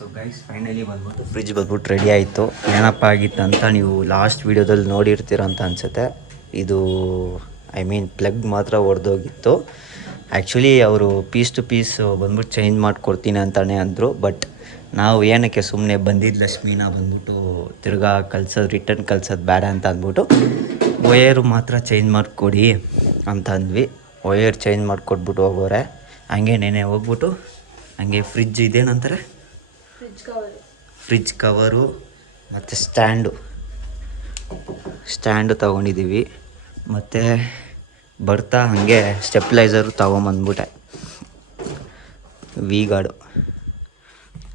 So guys finally ಬಂದ್ಬಿಟ್ಟು fridge ಬಂದ್ಬಿಟ್ಟು ready ಆಯಿತು. ಏನಪ್ಪ ಆಗಿತ್ತು ಅಂತ ನೀವು ಲಾಸ್ಟ್ ವೀಡಿಯೋದಲ್ಲಿ ನೋಡಿರ್ತೀರ ಅಂತ ಅನಿಸುತ್ತೆ. ಇದು ಪ್ಲಗ್ ಮಾತ್ರ ಒಡೆದೋಗಿತ್ತು. ಆ್ಯಕ್ಚುಲಿ ಅವರು ಪೀಸ್ ಟು ಪೀಸ್ ಬಂದ್ಬಿಟ್ಟು ಚೇಂಜ್ ಮಾಡಿಕೊಡ್ತೀನಿ ಅಂತಲೇ ಅಂದರು. ಬಟ್ ನಾವು ಏನಕ್ಕೆ ಸುಮ್ಮನೆ ಬಂದಿದ್ದು ಲಕ್ಷ್ಮೀನ ಬಂದ್ಬಿಟ್ಟು ತಿರ್ಗಾ ರಿಟರ್ನ್ ಕಳ್ಸೋದು ಬೇಡ ಅಂತ ಅಂದ್ಬಿಟ್ಟು ವಯರು ಮಾತ್ರ ಚೇಂಜ್ ಮಾಡಿಕೊಡಿ ಅಂತ ಅಂದ್ವಿ. Wire change ಮಾಡಿಕೊಟ್ಬಿಟ್ಟು ಹೋಗೋರೆ. ಹಂಗೆ ನೆನೆ ಹೋಗ್ಬಿಟ್ಟು ಹಂಗೆ ಫ್ರಿಜ್ ಇದೇನಂತಾರೆ, ಫ್ರಿಜ್ ಕವರು ಮತ್ತು ಸ್ಟ್ಯಾಂಡು ತೊಗೊಂಡಿದ್ದೀವಿ. ಮತ್ತು ಬರ್ತಾ ಹಾಗೆ ಸ್ಟೆಪ್ಲೈಸರು ತೊಗೊಂಬಂದ್ಬಿಟ್ಟೆ. ವಿ ಗಾರ್ಡು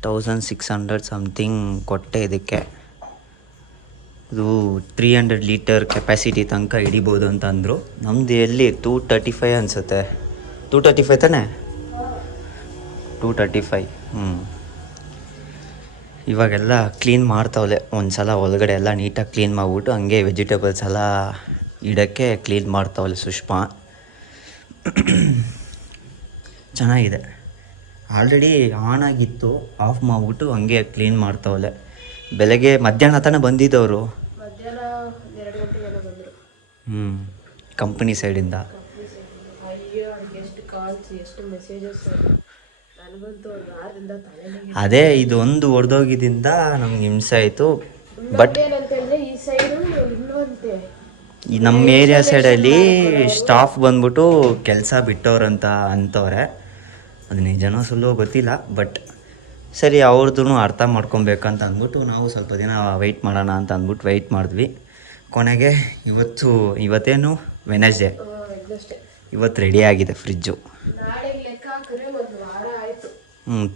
1600 ಸಮಥಿಂಗ್ ಕೊಟ್ಟೆ ಇದಕ್ಕೆ. ಇದು 300 ಲೀಟರ್ ಕೆಪಾಸಿಟಿ ತನಕ ಹಿಡಿಬೋದು ಅಂತ ಅಂದರು. ನಮ್ಮದು ಎಲ್ಲಿ 235 ಅನಿಸುತ್ತೆ. 235 ತಾನೇ, 235. ಇವಾಗೆಲ್ಲ ಕ್ಲೀನ್ ಮಾಡ್ತಾವಲೆ. ಒಂದು ಸಲ ಒಳಗಡೆ ಎಲ್ಲ ನೀಟಾಗಿ ಕ್ಲೀನ್ ಮಾಡಿಬಿಟ್ಟು ಹಂಗೆ ವೆಜಿಟೇಬಲ್ಸ್ ಎಲ್ಲ ಇಡೋಕ್ಕೆ ಕ್ಲೀನ್ ಮಾಡ್ತಾವಲೆ ಸುಷ್ಮಾ. ಚೆನ್ನಾಗಿದೆ. ಆಲ್ರೆಡಿ ಆನ್ ಆಗಿತ್ತು, ಆಫ್ ಮಾಡಿಬಿಟ್ಟು ಹಂಗೆ ಕ್ಲೀನ್ ಮಾಡ್ತಾವಲೆ. ಬೆಳಗ್ಗೆ ಮಧ್ಯಾಹ್ನ ತಾನೇ ಬಂದಿದ್ದವರು. ಕಂಪನಿ ಸೈಡಿಂದ. ಅದೇ ಇದೊಂದು ಹೊಡೆದೋಗಿದ್ದರಿಂದ ನಮ್ಗೆ ಹಿಂಸೆ ಆಯಿತು. ಬಟ್ ನಮ್ಮ ಏರಿಯಾ ಸೈಡಲ್ಲಿ ಸ್ಟಾಫ್ ಬಂದ್ಬಿಟ್ಟು ಕೆಲಸ ಬಿಟ್ಟವ್ರಂತ ಅಂತವ್ರೆ. ಅದು ನಿಜನೋ ಸುಳ್ಳೋ ಗೊತ್ತಿಲ್ಲ. ಬಟ್ ಸರಿ, ಅವ್ರದ್ದು ಅರ್ಥ ಮಾಡ್ಕೊಬೇಕಂತ ಅಂದ್ಬಿಟ್ಟು ನಾವು ಸ್ವಲ್ಪ ದಿನ ವೆಯ್ಟ್ ಮಾಡೋಣ ಅಂತ ಅಂದ್ಬಿಟ್ಟು ವೆಯ್ಟ್ ಮಾಡಿದ್ವಿ. ಕೊನೆಗೆ ಇವತ್ತೇನು ವೆನಸ್ಡೇ, ಇವತ್ತು ರೆಡಿ ಆಗಿದೆ ಫ್ರಿಜ್ಜು.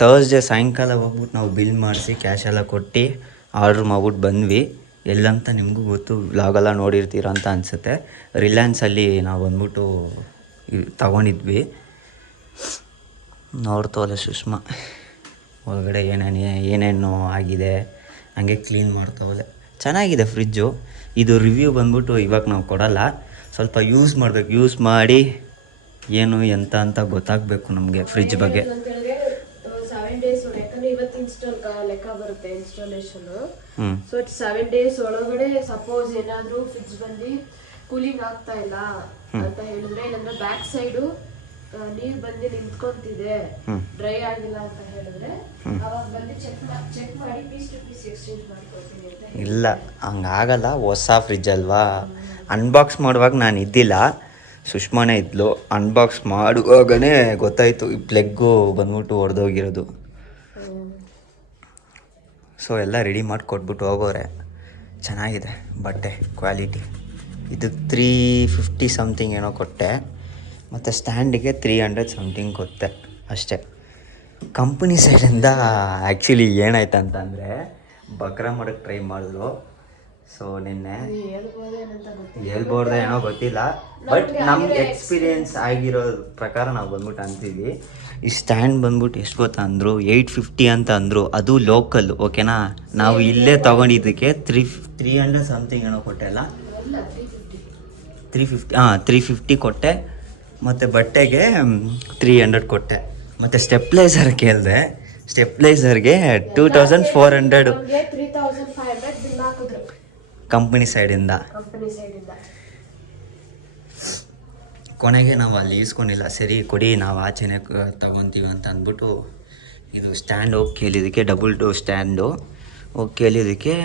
ಥರ್ಸ್ಡೇ ಸಾಯಂಕಾಲ ಹೋಗ್ಬಿಟ್ಟು ನಾವು ಬಿಲ್ ಮಾಡಿಸಿ ಕ್ಯಾಶ್ ಎಲ್ಲ ಕೊಟ್ಟು ಆರ್ಡ್ರ್ ಮಾಡ್ಬಿಟ್ಟು ಬಂದ್ವಿ. ಎಲ್ಲಂತ ನಿಮಗೂ ಗೊತ್ತು, ವ್ಲಾಗೆಲ್ಲ ನೋಡಿರ್ತೀರ ಅಂತ ಅನಿಸುತ್ತೆ. ರಿಲಯನ್ಸಲ್ಲಿ ನಾವು ಬಂದ್ಬಿಟ್ಟು ತಗೊಂಡಿದ್ವಿ. ನೋಡ್ತವಲ್ಲ ಸುಷ್ಮಾ ಒಳಗಡೆ ಏನೇನು ಆಗಿದೆ, ಹಂಗೆ ಕ್ಲೀನ್ ಮಾಡ್ತಾವಲ್ಲ. ಚೆನ್ನಾಗಿದೆ ಫ್ರಿಜ್ಜು. ಇದು ರಿವ್ಯೂ ಬಂದ್ಬಿಟ್ಟು ಇವಾಗ ನಾವು ಕೊಡಲ್ಲ, ಸ್ವಲ್ಪ ಯೂಸ್ ಮಾಡಬೇಕು. ಯೂಸ್ ಮಾಡಿ ಏನು ಎಂತ ಅಂತ ಗೊತ್ತಾಗಬೇಕು ನಮಗೆ ಫ್ರಿಜ್ ಬಗ್ಗೆ. 7 days ಇವತ್ತು ಲೆಕ್ಕ ಬರುತ್ತೆ ಇನ್ಸ್ಟಾಲೇಷನ್. ಸೊ 7 days ಒಳಗಡೆ ಸಪೋಸ್ ಏನಾದರೂ ಫ್ರಿಜ್ ಬಂದು ಕೂಲಿಂಗ್ ಆಗ್ತಾ ಇಲ್ಲ ಅಂತ ಹೇಳಿದ್ರೆ, ಇಲ್ಲಾಂದ್ರೆ ಬ್ಯಾಕ್ ಸೈಡು ನೀರು ಬಂದು ನಿಂತ್ಕೊಂತಿದೆ, ಡ್ರೈ ಆಗಿಲ್ಲ ಅಂತ ಹೇಳಿದ್ರೆ, ಅವಾಗ ಬಂದು ಚೆಕ್ ಮಾಡಿ ಪೀಸ್ ಟು ಪೀಸ್ ಎಕ್ಸ್ಚೇಂಜ್ ಮಾಡ್ಕೊಡ್ತೀನಿ ಅಂತ. ಇಲ್ಲ, ಹಂಗಾಗಲ್ಲ. ಹೊಸ ಫ್ರಿಜ್ ಅಲ್ವಾ. ಅನ್ಬಾಕ್ಸ್ ಮಾಡುವಾಗ ನಾನು ಇದ್ದಿಲ್ಲ, ಸುಷ್ಮಾನೇ ಇದ್ಲು. ಅನ್ಬಾಕ್ಸ್ ಮಾಡುವಾಗನೇ ಗೊತ್ತಾಯಿತು ಈ ಪ್ಲಗ್ಗು ಬಂದ್ಬಿಟ್ಟು ಹೊಡೆದೋಗಿರೋದು. ಸೊ ಎಲ್ಲ ರೆಡಿ ಮಾಡಿ ಕೊಟ್ಬಿಟ್ಟು ಹೋಗೋರೆ. ಚೆನ್ನಾಗಿದೆ ಬಟ್ಟೆ ಕ್ವಾಲಿಟಿ. ಇದು 350 ಸಮಥಿಂಗ್ ಏನೋ ಕೊಟ್ಟೆ. ಮತ್ತು ಸ್ಟ್ಯಾಂಡಿಗೆ 300 ಸಮಥಿಂಗ್ ಕೊಟ್ಟೆ ಅಷ್ಟೇ. ಕಂಪನಿ ಸೈಡಿಂದ ಆ್ಯಕ್ಚುಲಿ ಏನಾಯ್ತು ಅಂತಂದರೆ, ಬಕ್ರಾ ಮಾಡೋಕ್ಕೆ ಟ್ರೈ ಮಾಡಿದ್ರು. ಸೊ ನಿನ್ನೆ ಹೇಳ್ಬೋರ್ದೆ ಏನೋ ಗೊತ್ತಿಲ್ಲ, ಬಟ್ ನಮ್ಗೆ ಎಕ್ಸ್ಪೀರಿಯೆನ್ಸ್ ಆಗಿರೋ ಪ್ರಕಾರ ನಾವು ಬಂದ್ಬಿಟ್ಟು ಅಂತೀವಿ. ಈ ಸ್ಟ್ಯಾಂಡ್ ಬಂದ್ಬಿಟ್ಟು ಎಷ್ಟು ಗೊತ್ತಾ ಅಂದರು, 850 ಅಂತ ಅಂದರು. ಅದು ಲೋಕಲ್, ಓಕೆನಾ. ನಾವು ಇಲ್ಲೇ ತೊಗೊಂಡಿದ್ದಕ್ಕೆ 300 ಸಮಥಿಂಗ್ ಏನೋ ಕೊಟ್ಟೆ ಅಲ್ಲ, 350 ಕೊಟ್ಟೆ. ಮತ್ತು ಬಟ್ಟೆಗೆ 300 ಕೊಟ್ಟೆ. ಮತ್ತು ಸ್ಟೆಪ್ಲೈಸರ್ ಕೇಳಿದೆ, ಸ್ಟೆಪ್ಲೈಸರ್ಗೆ 2400 ಕಂಪನಿ ಸೈಡಿಂದ. ಕೊನೆಗೆ ನಾವು ಅಲ್ಲಿ ಇಸ್ಕೊಂಡಿಲ್ಲ. ಸರಿ ಕೊಡಿ, ನಾವು ಆಚೆನೆ ತಗೊತೀವಿ ಅಂತ ಅಂದ್ಬಿಟ್ಟು ಇದು ಸ್ಟ್ಯಾಂಡ್ ಹೋಗಿ ಕೇಳಿದ್ದಕ್ಕೆ, ಡಬಲ್ ಡೋರ್ ಸ್ಟ್ಯಾಂಡು ಹೋಗಿ ಕೇಳಿದ್ದಕ್ಕೆ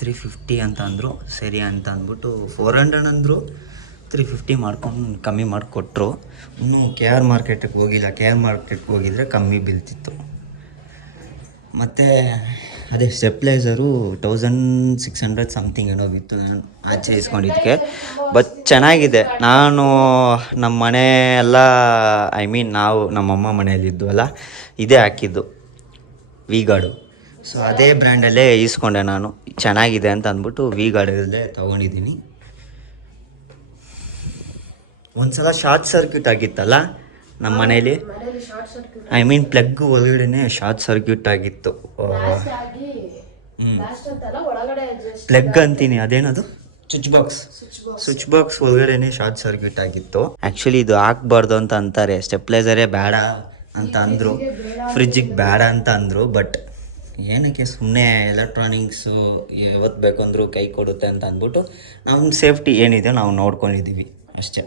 350 ಅಂತ ಅಂದರು. ಸರಿ ಅಂತ ಅಂದ್ಬಿಟ್ಟು 400 ಅಂದರು. 350 ಮಾಡ್ಕೊಂಡು ಕಮ್ಮಿ ಮಾಡಿಕೊಟ್ರು. ಇನ್ನೂ KR ಮಾರ್ಕೆಟಿಗೆ ಹೋಗಿಲ್ಲ. KR ಮಾರ್ಕೆಟ್ಗೆ ಹೋಗಿದ್ರೆ ಕಮ್ಮಿ ಬೀಳ್ತಿತ್ತು. ಮತ್ತು ಅದೇ ಸ್ಟೆಪ್ಲೈಸರು 1600 ಸಮಥಿಂಗ್ ಏನೋ ಬಿತ್ತು ನಾನು ಆಚೆ ಇಸ್ಕೊಂಡಿದ್ದಕ್ಕೆ. ಬಟ್ ಚೆನ್ನಾಗಿದೆ. ನಾನು ನಮ್ಮ ಮನೆ ಎಲ್ಲ ನಾವು ನಮ್ಮಮ್ಮ ಮನೆಯಲ್ಲಿದ್ವಲ್ಲ, ಇದೇ ಹಾಕಿದ್ದು ವಿ ಗಾರ್ಡು. ಸೊ ಅದೇ ಬ್ರ್ಯಾಂಡಲ್ಲೇ ಈಸ್ಕೊಂಡೆ ನಾನು. ಚೆನ್ನಾಗಿದೆ ಅಂತ ಅಂದ್ಬಿಟ್ಟು ವಿ ಗಾರ್ಡಲ್ಲೇ ತೊಗೊಂಡಿದ್ದೀನಿ. ಒಂದು ಸಲ ಶಾರ್ಟ್ ಸರ್ಕ್ಯೂಟ್ ಆಗಿತ್ತಲ್ಲ ನಮ್ಮ ಮನೇಲಿ. ಪ್ಲಗ್ ಒಳಗಡೆ ಶಾರ್ಟ್ ಸರ್ಕ್ಯೂಟ್ ಆಗಿತ್ತು. ಪ್ಲಗ್ ಅಂತೀನಿ, ಅದೇನದು ಸ್ವಿಚ್ ಬಾಕ್ಸ್ ಒಳಗಡೆ ಶಾರ್ಟ್ ಸರ್ಕ್ಯೂಟ್ ಆಗಿತ್ತು. ಆ್ಯಕ್ಚುಲಿ ಇದು ಹಾಕ್ಬಾರ್ದು ಅಂತ ಅಂತಾರೆ, ಸ್ಟೆಪ್ಲೈಸರೇ ಬೇಡ ಅಂತ ಅಂದರು, ಫ್ರಿಜ್ಜಿಗೆ ಬೇಡ ಅಂತ ಅಂದರು. ಬಟ್ ಏನಕ್ಕೆ ಸುಮ್ಮನೆ ಎಲೆಕ್ಟ್ರಾನಿಕ್ಸು ಯಾವತ್ತು ಬೇಕಂದ್ರೂ ಕೈ ಕೊಡುತ್ತೆ ಅಂತ ಅಂದ್ಬಿಟ್ಟು ನಮ್ಮ ಸೇಫ್ಟಿ ಏನಿದೆ ನಾವು ನೋಡ್ಕೊಂಡಿದ್ದೀವಿ ಅಷ್ಟೇ.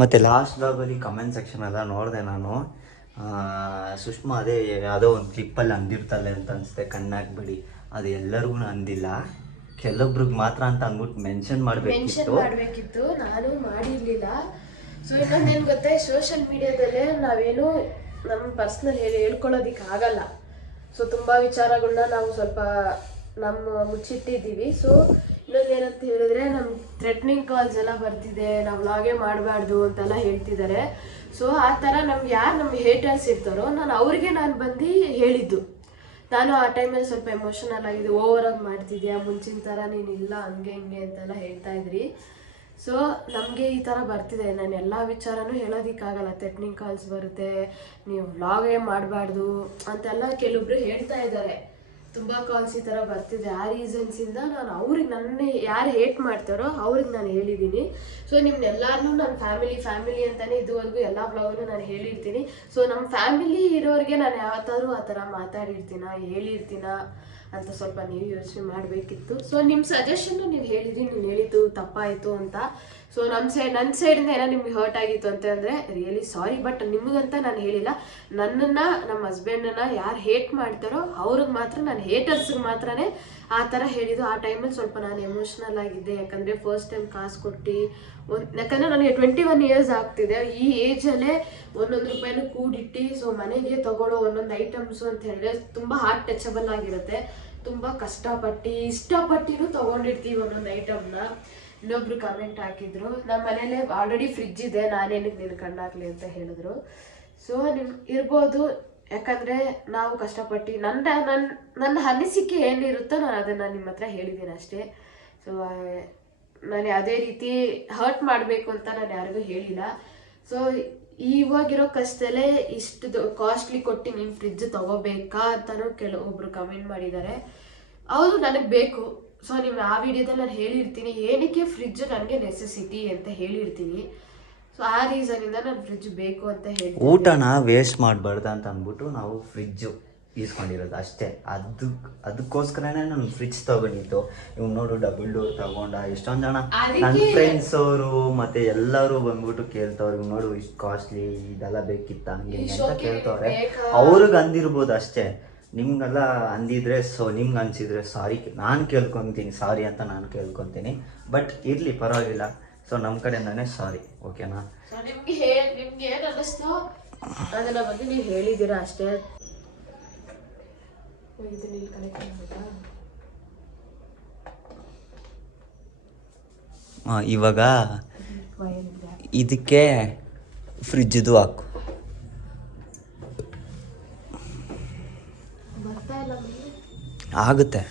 ಮತ್ತು ಲಾಸ್ಟ್ ಬ್ಲಾಗಲ್ಲಿ ಕಮೆಂಟ್ ಸೆಕ್ಷನ್ ಎಲ್ಲ ನೋಡಿದೆ ನಾನು. ಸುಷ್ಮಾ ಅದೇ ಯಾವುದೋ ಒಂದು ಕ್ಲಿಪ್ಪಲ್ಲಿ ಅಂದಿರ್ತಾಳೆ ಅಂತ ಅನಿಸುತ್ತೆ, ಕಣ್ಣಾಕ್ಬಿಡಿ. ಅದು ಎಲ್ಲರಿಗೂ ಅಂದಿಲ್ಲ, ಕೆಲವೊಬ್ರಿಗೆ ಮಾತ್ರ ಅಂತ ಅಂದ್ಬಿಟ್ಟು ಮೆನ್ಷನ್ ಮಾಡಬೇಕಿತ್ತು. ನಾನು ಮಾಡಿರಲಿಲ್ಲ. ಸೊ ಇನ್ನೊಂದೇನು ಗೊತ್ತೇ, ಸೋಷಿಯಲ್ ಮೀಡಿಯಾದಲ್ಲೇ ನಾವೇನು ನಮ್ಮ ಪರ್ಸ್ನಲ್ ಹೇಳ್ಕೊಳ್ಳೋದಿಕ್ಕೆ ಆಗಲ್ಲ. ಸೊ ತುಂಬ ವಿಚಾರಗಳನ್ನ ನಾವು ಸ್ವಲ್ಪ ಮುಚ್ಚಿಟ್ಟಿದ್ದೀವಿ. ಸೊ ಇನ್ನೊಂದೇನಂತ ಹೇಳಿದ್ರೆ, ನಮ್ಮ ಥ್ರೆಟ್ನಿಂಗ್ ಕಾಲ್ಸ್ ಎಲ್ಲ ಬರ್ತಿದೆ, ನಾವು ವ್ಲಾಗೇ ಮಾಡಬಾರ್ದು ಅಂತೆಲ್ಲ ಹೇಳ್ತಿದ್ದಾರೆ. ಸೊ ಆ ಥರ ನಮ್ಗೆ ಯಾರು ನಮ್ಮ ಹೇಟರ್ಸ್ ಇರ್ತಾರೋ ನಾನು ಬಂದು ಹೇಳಿದ್ದು. ನಾನು ಆ ಟೈಮಲ್ಲಿ ಸ್ವಲ್ಪ ಎಮೋಷನಲ್ ಆಗಿದೆ, ಓವರಾಗಿ ಮಾಡ್ತಿದ್ಯಾ, ಮುಂಚಿನ ಥರ ನೀನಿಲ್ಲ, ಹಂಗೆ ಹಿಂಗೆ ಅಂತೆಲ್ಲ ಹೇಳ್ತಾ ಇದ್ರಿ. ಸೊ ನಮಗೆ ಈ ಥರ ಬರ್ತಿದೆ, ನಾನು ಎಲ್ಲ ವಿಚಾರನೂ ಹೇಳೋದಕ್ಕಾಗಲ್ಲ. ಥ್ರೆಟ್ನಿಂಗ್ ಕಾಲ್ಸ್ ಬರುತ್ತೆ, ನೀವು ವ್ಲಾಗೇ ಮಾಡಬಾರ್ದು ಅಂತೆಲ್ಲ ಕೆಲವೊಬ್ರು ಹೇಳ್ತಾ ಇದ್ದಾರೆ. ತುಂಬ ಕಾಲ್ಸ್ ಈ ಥರ ಬರ್ತಿದೆ. ಆ ರೀಸನ್ಸಿಂದ ನಾನು ಅವ್ರಿಗೆ, ನನ್ನ ಯಾರು ಹೇಟ್ ಮಾಡ್ತಾರೋ ಅವ್ರಿಗೆ ನಾನು ಹೇಳಿದ್ದೀನಿ. ಸೊ ನಿಮ್ಮನ್ನೆಲ್ಲರನ್ನೂ ನನ್ನ ಫ್ಯಾಮಿಲಿ ಅಂತಲೇ ಇದುವರೆಗೂ ಎಲ್ಲ ವ್ಲಾಗನ್ನು ನಾನು ಹೇಳಿರ್ತೀನಿ. ಸೊ ನಮ್ಮ ಫ್ಯಾಮಿಲಿ ಇರೋರಿಗೆ ನಾನು ಯಾವತ್ತಾದ್ರೂ ಆ ಥರ ಹೇಳಿರ್ತೀನ ಅಂತ ಸ್ವಲ್ಪ ನೀವು ಯೋಚನೆ ಮಾಡಬೇಕಿತ್ತು. ಸೊ ನಿಮ್ಮ ಸಜೆಷನ್ನು ನೀವು ಹೇಳಿದ್ರಿ, ನೀವು ಹೇಳಿದ್ದು ತಪ್ಪಾಯಿತು ಅಂತ. ಸೊ ನನ್ನ ಸೈಡಿಂದ ಏನೋ ನಿಮ್ಗೆ ಹರ್ಟ್ ಆಗಿತ್ತು ಅಂತಂದರೆ ರಿಯಲಿ ಸಾರಿ. ಬಟ್ ನಿಮಗಂತ ನಾನು ಹೇಳಿಲ್ಲ. ನನ್ನನ್ನು, ನಮ್ಮ ಹಸ್ಬೆಂಡನ್ನು ಯಾರು ಹೇಟ್ ಮಾಡ್ತಾರೋ ಅವ್ರಿಗೆ ಮಾತ್ರ, ನಾನು ಹೇಟರ್ಸ್ಗೆ ಮಾತ್ರನೇ ಆ ಥರ ಹೇಳಿದ್ದು. ಆ ಟೈಮಲ್ಲಿ ಸ್ವಲ್ಪ ನಾನು ಎಮೋಷ್ನಲ್ ಆಗಿದ್ದೆ, ಯಾಕಂದರೆ ಫಸ್ಟ್ ಟೈಮ್ ಕಾಸು ಕೊಟ್ಟು ಯಾಕಂದರೆ ನನಗೆ 21 ಇಯರ್ಸ್ ಆಗ್ತಿದೆ. ಈ ಏಜಲ್ಲೇ ₹1 ಕೂಡಿಟ್ಟು ಸೊ ಮನೆಗೆ ತಗೊಳ್ಳೋ ಒಂದೊಂದು ಐಟಮ್ಸು ಅಂತ ಹೇಳಿದ್ರೆ ತುಂಬ ಹಾರ್ಟ್ ಟಚಬಲ್ ಆಗಿರುತ್ತೆ. ತುಂಬ ಇಷ್ಟಪಟ್ಟಿನೂ ತೊಗೊಂಡಿರ್ತೀವಿ ಒಂದೊಂದು ಐಟಮ್ನ. ಇನ್ನೊಬ್ರು ಕಮೆಂಟ್ ಹಾಕಿದ್ರು, ನಮ್ಮ ಮನೇಲೆ ಆಲ್ರೆಡಿ ಫ್ರಿಡ್ಜ್ ಇದೆ, ನಾನೇನಕ್ಕೆ ನೀನು ಕಣ್ಣಾಕ್ಲಿ ಅಂತ ಹೇಳಿದ್ರು. ಸೊ ಇರ್ಬೋದು, ಯಾಕಂದರೆ ನಾವು ಕಷ್ಟಪಟ್ಟು ನನ್ನ ಅನಿಸಿಕೆ ಏನಿರುತ್ತೋ ನಾನು ಅದನ್ನು ನಿಮ್ಮ ಹತ್ರ ಹೇಳಿದ್ದೀನಿ ಅಷ್ಟೇ. ಸೊ ನಾನು ಯಾವುದೇ ರೀತಿ ಹರ್ಟ್ ಮಾಡಬೇಕು ಅಂತ ನಾನು ಯಾರಿಗೂ ಹೇಳಿಲ್ಲ. ಸೊ ಇವಾಗಿರೋ ಕಷ್ಟದಲ್ಲೇ ಇಷ್ಟು ಕಾಸ್ಟ್ಲಿ ಕೊಟ್ಟು ನೀನು ಫ್ರಿಡ್ಜ್ ತೊಗೋಬೇಕಾ ಅಂತಲೂ ಕೆಲವೊಬ್ರು ಕಮೆಂಟ್ ಮಾಡಿದ್ದಾರೆ. ಹೌದು, ನನಗೆ ಬೇಕು. ಸೊ ನೀವು ಆ ವಿಡಿಯೋದಲ್ಲಿ ನಾನು ಹೇಳಿರ್ತೀನಿ ಏನಕ್ಕೆ ಫ್ರಿಡ್ಜ್ ನನಗೆ ನೆಸೆಸಿಟಿ ಅಂತ ಹೇಳಿರ್ತೀನಿ. ಸೊ ಆ ರೀಸನಿಂದ ನಾನು ಫ್ರಿಡ್ಜ್ ಬೇಕು ಅಂತ ಹೇಳ್ತೀನಿ. ಊಟನ ವೇಸ್ಟ್ ಮಾಡಬಾರ್ದು ಅಂತ ಅಂದ್ಬಿಟ್ಟು ನಾವು ಫ್ರಿಡ್ಜು ಈಸ್ಕೊಂಡಿರೋದು ಅಷ್ಟೇ. ಅದಕ್ಕೋಸ್ಕರನೇ ನಾನು ಫ್ರಿಡ್ಜ್ ತೊಗೊಂಡಿದ್ದು. ಇವ್ ನೋಡು, ಡಬಲ್ ಡೋರ್ ತಗೊಂಡ. ಎಷ್ಟೊಂದು ಜನ ನನ್ನ ಫ್ರೆಂಡ್ಸ್ ಅವರು ಮತ್ತೆ ಎಲ್ಲರೂ ಬಂದ್ಬಿಟ್ಟು ಕೇಳ್ತವ್ರು, ಇವ್ ನೋಡು ಇಷ್ಟು ಕಾಸ್ಟ್ಲಿ, ಇದೆಲ್ಲ ಬೇಕಿತ್ತ ಹಂಗೆ ಅಂತ ಕೇಳ್ತವ್ರೆ. ಅವ್ರಿಗೆ ಅಂದಿರ್ಬೋದು ಅಷ್ಟೇ, ನಿಮ್ಗೆಲ್ಲ ಅಂದಿದ್ರೆ ನಿಮ್ಗೆ ಅನ್ಸಿದ್ರೆ ಸಾರಿ, ನಾನು ಕೇಳ್ಕೊತೀನಿ, ಸಾರಿ ಅಂತ ನಾನು ಕೇಳ್ಕೊತೀನಿ. ಬಟ್ ಇರಲಿ, ಪರವಾಗಿಲ್ಲ. ಸೊ ನಮ್ಮ ಕಡೆಯಿಂದಾನೆ ಸಾರಿ, ಓಕೆನಾ? ಸೊ ನಿಮ್ಗೆ ಏನು ಅನ್ನಿಸ್ತೋ ಅದನ್ನ ಬಗ್ಗೆ ನೀವು ಹೇಳಿದ್ದೀರಾ ಅಷ್ಟೇ. ಇವಾಗ ಇದಕ್ಕೆ ಫ್ರಿಡ್ಜ್ದು ಹಾಕು. ಆಗುತ್ತೆ.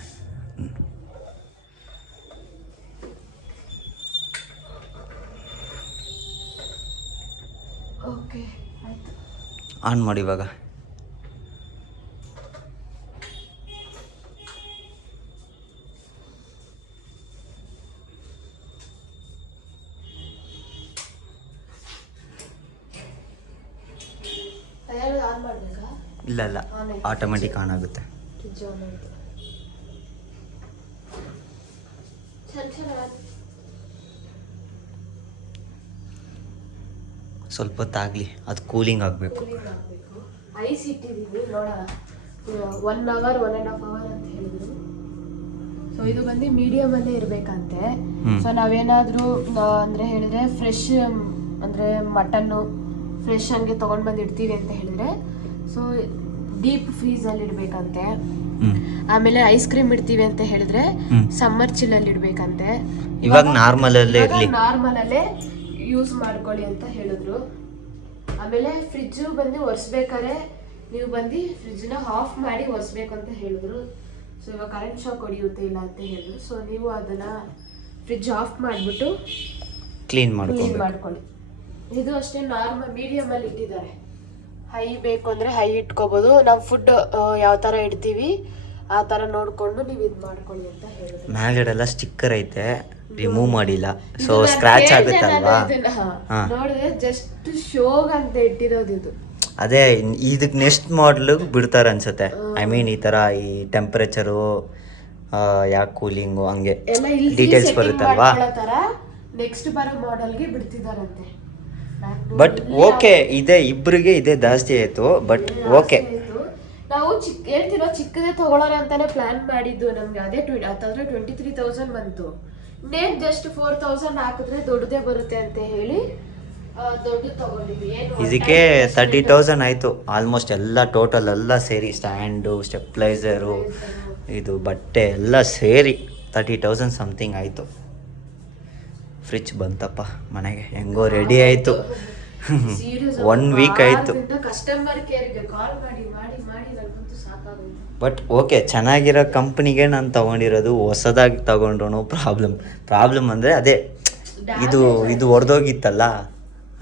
ಆನ್ ಮಾಡಿ ಇವಾಗ. ಇಲ್ಲ ಆಟೋಮೆಟಿಕ್ ಆನ್ ಆಗುತ್ತೆ. ಸ್ವಲ್ಪ ಹೊತ್ತಾಗಲಿ, ಅದು ಕೂಲಿಂಗ್ ಆಗಬೇಕು. ಐಸ್ ಇಟ್ಟಿದ್ದೀವಿ, ನೋಡೋಣ. 1 hour 1.5 hour ಅಂತ ಹೇಳಿದ್ರು. ಸೊ ಇದು ಬಂದು ಮೀಡಿಯಮಲ್ಲೇ ಇರಬೇಕಂತೆ. ಸೊ ನಾವೇನಾದರೂ ಅಂದರೆ ಹೇಳಿದ್ರೆ ಫ್ರೆಶ್ ಅಂದರೆ ಮಟನ್ನು ಫ್ರೆಶ್ ಹಂಗೆ ತೊಗೊಂಡು ಬಂದು ಇಡ್ತೀವಿ ಅಂತ ಹೇಳಿದ್ರೆ ಸೊ ಡೀಪ್ ಫ್ರೀಸಲ್ಲಿ ಇಡಬೇಕಂತೆ. ಆಮೇಲೆ ಐಸ್ ಕ್ರೀಮ್ ಇಡ್ತೀವಿ ಅಂತ ಹೇಳಿದ್ರೆ ಸಮ್ಮರ್ ಚಿಲ್ಲಲ್ಲಿ ಇಡಬೇಕಂತೆ. ಇವಾಗ ನಾರ್ಮಲಲ್ಲೇ ಯೂಸ್ ಮಾಡ್ಕೊಳ್ಳಿ ಅಂತ ಹೇಳಿದ್ರು. ಆಮೇಲೆ ಫ್ರಿಡ್ಜು ಬಂದು ಒರೆಸ್ಬೇಕಾದ್ರೆ ನೀವು ಬಂದು ಫ್ರಿಡ್ಜ್ನ ಆಫ್ ಮಾಡಿ ಒರೆಸ್ಬೇಕು ಅಂತ ಹೇಳಿದ್ರು. ಸೊ ಇವಾಗ ಕರೆಂಟ್ ಶಾಕ್ ಹೊಡಿಯುತ್ತೆ ಇಲ್ಲ ಅಂತ ಹೇಳಿದ್ರು. ಸೊ ನೀವು ಅದನ್ನ ಫ್ರಿಡ್ಜ್ ಆಫ್ ಮಾಡಿಬಿಟ್ಟು ಕ್ಲೀನ್ ಮಾಡ್ಕೊಳ್ಳಿ. ಇದು ಅಷ್ಟೇ ನಾರ್ಮಲ್ ಮೀಡಿಯಮಲ್ಲಿ ಇಟ್ಟಿದ್ದಾರೆ. ಹೈ ಬೇಕು ಅಂದರೆ ಹೈ ಇಟ್ಕೋಬೋದು. ನಾವು ಫುಡ್ ಯಾವ ಥರ ಇಡ್ತೀವಿ ಆ ಥರ ನೋಡಿಕೊಂಡು ನೀವು ಇದು ಮಾಡ್ಕೊಳ್ಳಿ ಅಂತ ಹೇಳಿದ್ರು. ಮ್ಯಾಲ್ಗಡೆಲ್ಲ ಸ್ಟಿಕ್ಕರ್ ಐತೆ, ರಿಮೂವ್ ಮಾಡಿಲ್ಲ. ಸೊ ಸ್ಕ್ರಾಚ್ ಆಗುತ್ತಲ್ವಾ, ನೋಡಿದ್ರೆ ಜಸ್ಟ್ ಶೋಗ್ ಅಂತ ಇಟ್ಟಿರೋದು ಇದು. ಅದೇ ಇದಕ್ಕೆ ನೆಕ್ಸ್ಟ್ ಮಾಡಲು ಬಿಡ್ತಾರೆ ಅನ್ಸುತ್ತೆ. ಐ ಮೀನ್ ಈ ಥರ ಈ ಟೆಂಪ್ರೇಚರು ಯಾಕೆ ಕೂಲಿಂಗು ಹಂಗೆ ಎಲ್ಲ ಇಲ್ಲಿ ಡೀಟೇಲ್ಸ್ ಬರುತ್ತಲ್ವಾ. ನೆಕ್ಸ್ಟ್ ಬರೋ ಮಾಡೆಲ್ಗೆ ಬಿಡ್ತಿದಾರಂತೆ. ಬಟ್ ಓಕೆ, ಇದೆ ಇಬ್ಬರಿಗೆ ಇದೆ ಜಾಸ್ತಿ ಆಯಿತು, ಬಟ್ ಓಕೆ. ನಾವು ಹೇಳ್ತಿರೋ ಚಿಕ್ಕದೇ ತಗೊಳ್ಳೋಣ ಅಂತಾನೆ ಪ್ಲಾನ್ ಮಾಡಿದ್ದು. ನಮ್ಗೆ ಅದೇ ಅದಾದ್ರೆ 23,000 ಬಂತು. ಇನ್ನೇನು ಜಸ್ಟ್ 4,000 ಹಾಕಿದ್ರೆ ದೊಡ್ಡದೇ ಬರುತ್ತೆ ಅಂತ ಹೇಳಿ ದೊಡ್ಡ ತಗೊಂಡಿದ್ವಿ. ಇದಕ್ಕೆ 30,000 ಆಯಿತು ಆಲ್ಮೋಸ್ಟ್ ಎಲ್ಲ ಟೋಟಲ್ ಎಲ್ಲ ಸೇರಿ, ಸ್ಟ್ಯಾಂಡು, ಸ್ಟೆಪ್ಲೈಸರು, ಇದು ಬಟ್ಟೆ ಎಲ್ಲ ಸೇರಿ 30,000 ಸಮಥಿಂಗ್ ಆಯಿತು. ಫ್ರಿಜ್ ಬಂತಪ್ಪ ಮನೆಗೆ, ಹೆಂಗೋ ರೆಡಿ ಆಯಿತು. 1 ವೀಕ್ ಆಯಿತು. ಕಸ್ಟಮರ್ ಕೇರ್ಗೆ ಕಾಲ್ ಮಾಡಿ ಮಾಡಿ ಮಾಡಿ ನನಗಂತೂ ಸಾಕಾಗೋಯ್ತು. ಬಟ್ ಓಕೆ, ಚೆನ್ನಾಗಿರೋ ಕಂಪ್ನಿಗೆ ನಾನು ತೊಗೊಂಡಿರೋದು. ಹೊಸದಾಗಿ ತೊಗೊಂಡ್ರು ಪ್ರಾಬ್ಲಮ್ ಅಂದರೆ ಅದೇ ಇದು ಹೊಡೆದೋಗಿತ್ತಲ್ಲ,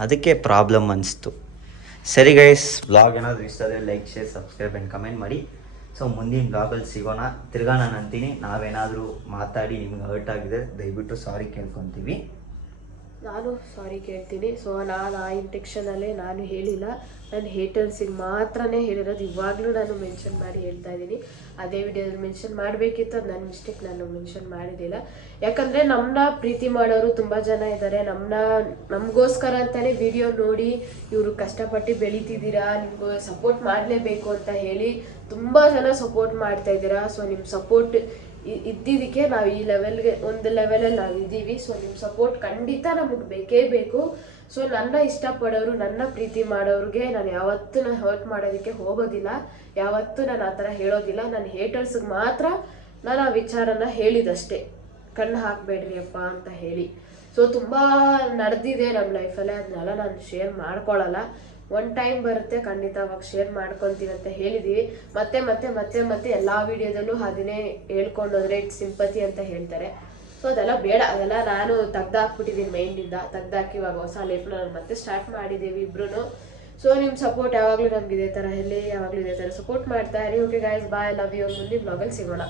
ಅದಕ್ಕೆ ಪ್ರಾಬ್ಲಮ್ ಅನಿಸ್ತು. ಸರಿ ಗೈಸ್, ವ್ಲಾಗ್ ಏನಾದರೂ ಇಷ್ಟ ಆದರೆ like, share, subscribe and comment ಮಾಡಿ. ಸೊ ಮುಂದಿನ ವ್ಲಾಗಲ್ಲಿ ಸಿಗೋಣ. ತಿರ್ಗಾ ನಾನು ಅಂತೀನಿ, ನಾವೇನಾದರೂ ಮಾತಾಡಿ ನಿಮ್ಗೆ ಹರ್ಟ್ ಆಗಿದೆ ದಯವಿಟ್ಟು ಸಾರಿ ಕೇಳ್ಕೊತೀವಿ. ನಾನು ಸಾರಿ ಕೇಳ್ತೀನಿ. ಸೊ ನಾನು ಆ ಇಂಟೆಕ್ಷನಲ್ಲಿ ನಾನು ಹೇಳಿಲ್ಲ, ನನ್ನ ಹೇಟರ್ಸಿಗೆ ಮಾತ್ರನೇ ಹೇಳಿರೋದು. ಇವಾಗಲೂ ನಾನು ಮೆನ್ಷನ್ ಮಾಡಿ ಹೇಳ್ತಾ ಇದ್ದೀನಿ. ಅದೇ ವಿಡಿಯೋದಲ್ಲಿ ಮೆನ್ಷನ್ ಮಾಡಬೇಕಿತ್ತು, ಅದು ನನ್ನ ಮಿಸ್ಟೇಕ್, ನಾನು ಮೆನ್ಷನ್ ಮಾಡಿದ್ದಿಲ್ಲ. ಯಾಕಂದರೆ ನಮ್ಮನ್ನ ಪ್ರೀತಿ ಮಾಡೋರು ತುಂಬ ಜನ ಇದ್ದಾರೆ. ನಮಗೋಸ್ಕರ ಅಂತಲೇ ವಿಡಿಯೋ ನೋಡಿ ಇವರು ಕಷ್ಟಪಟ್ಟು ಬೆಳೀತಿದ್ದೀರಾ, ನಿಮ್ಗೆ ಸಪೋರ್ಟ್ ಮಾಡಲೇಬೇಕು ಅಂತ ಹೇಳಿ ತುಂಬ ಜನ ಸಪೋರ್ಟ್ ಮಾಡ್ತಾ ಇದ್ದೀರಾ. ಸೊ ನಿಮ್ಮ ಸಪೋರ್ಟ್ ಇದ್ದಿದ್ದಕ್ಕೆ ನಾವು ಈ ಲೆವೆಲ್ಗೆ, ಒಂದು ಲೆವೆಲಲ್ಲಿ ನಾವು ಇದ್ದೀವಿ. ಸೊ ನಿಮ್ಮ ಸಪೋರ್ಟ್ ಖಂಡಿತ ನಮಗೆ ಬೇಕೇ ಬೇಕು. ಸೊ ನನ್ನ ಇಷ್ಟಪಡೋರು, ನನ್ನ ಪ್ರೀತಿ ಮಾಡೋರಿಗೆ ನಾನು ಯಾವತ್ತೂ ಹರ್ಟ್ ಮಾಡೋದಕ್ಕೆ ಹೋಗೋದಿಲ್ಲ, ಯಾವತ್ತೂ ನಾನು ಆ ಥರ ಹೇಳೋದಿಲ್ಲ. ನನ್ನ ಹೇಟರ್ಸ್ಗೆ ಮಾತ್ರ ನಾನು ಆ ವಿಚಾರನ ಹೇಳಿದಷ್ಟೇ, ಕಣ್ಣು ಹಾಕಬೇಡ್ರಿ ಅಪ್ಪ ಅಂತ ಹೇಳಿ. ಸೊ ತುಂಬ ನಡೆದಿದೆ ನಮ್ಮ ಲೈಫಲ್ಲೇ, ಅದನ್ನೆಲ್ಲ ನಾನು ಶೇರ್ ಮಾಡ್ಕೊಳ್ಳಲ್ಲ. ಒನ್ ಟೈಮ್ ಬರುತ್ತೆ, ಖಂಡಿತ ಅವಾಗ ಶೇರ್ ಮಾಡ್ಕೊತೀವಿ ಅಂತ ಹೇಳಿದ್ದೀವಿ. ಮತ್ತೆ ಮತ್ತೆ ಮತ್ತೆ ಮತ್ತೆ ಎಲ್ಲ ವೀಡಿಯೋದಲ್ಲೂ ಅದನ್ನೇ ಹೇಳ್ಕೊಂಡೋದ್ರೆ ಇಟ್ ಸಿಂಪತಿ ಅಂತ ಹೇಳ್ತಾರೆ. ಸೊ ಅದೆಲ್ಲ ಬೇಡ, ಅದೆಲ್ಲ ನಾನು ತೆಗ್ದಾಕ್ಬಿಟ್ಟಿದ್ದೀನಿ ಮೈಂಡಿಂದ. ತೆಗ್ದಾಕಿ ಇವಾಗ ಹೊಸ ಲೈಫ್ನ ನಾನು ಮತ್ತೆ ಸ್ಟಾರ್ಟ್ ಮಾಡಿದ್ದೀವಿ ಇಬ್ರು. ಸೊ ನಿಮ್ಮ ಸಪೋರ್ಟ್ ಯಾವಾಗಲೂ ನಮ್ಗೆ ಇದೇ ಥರ ಯಾವಾಗಲೂ ಇದೇ ಥರ ಸಪೋರ್ಟ್ ಮಾಡ್ತಾ ಇರಿ. Okay guys, bye, love you. ಮುಂದಿನ ಬ್ಲಾಗಲ್ಲಿ ಸಿಗೋಣ.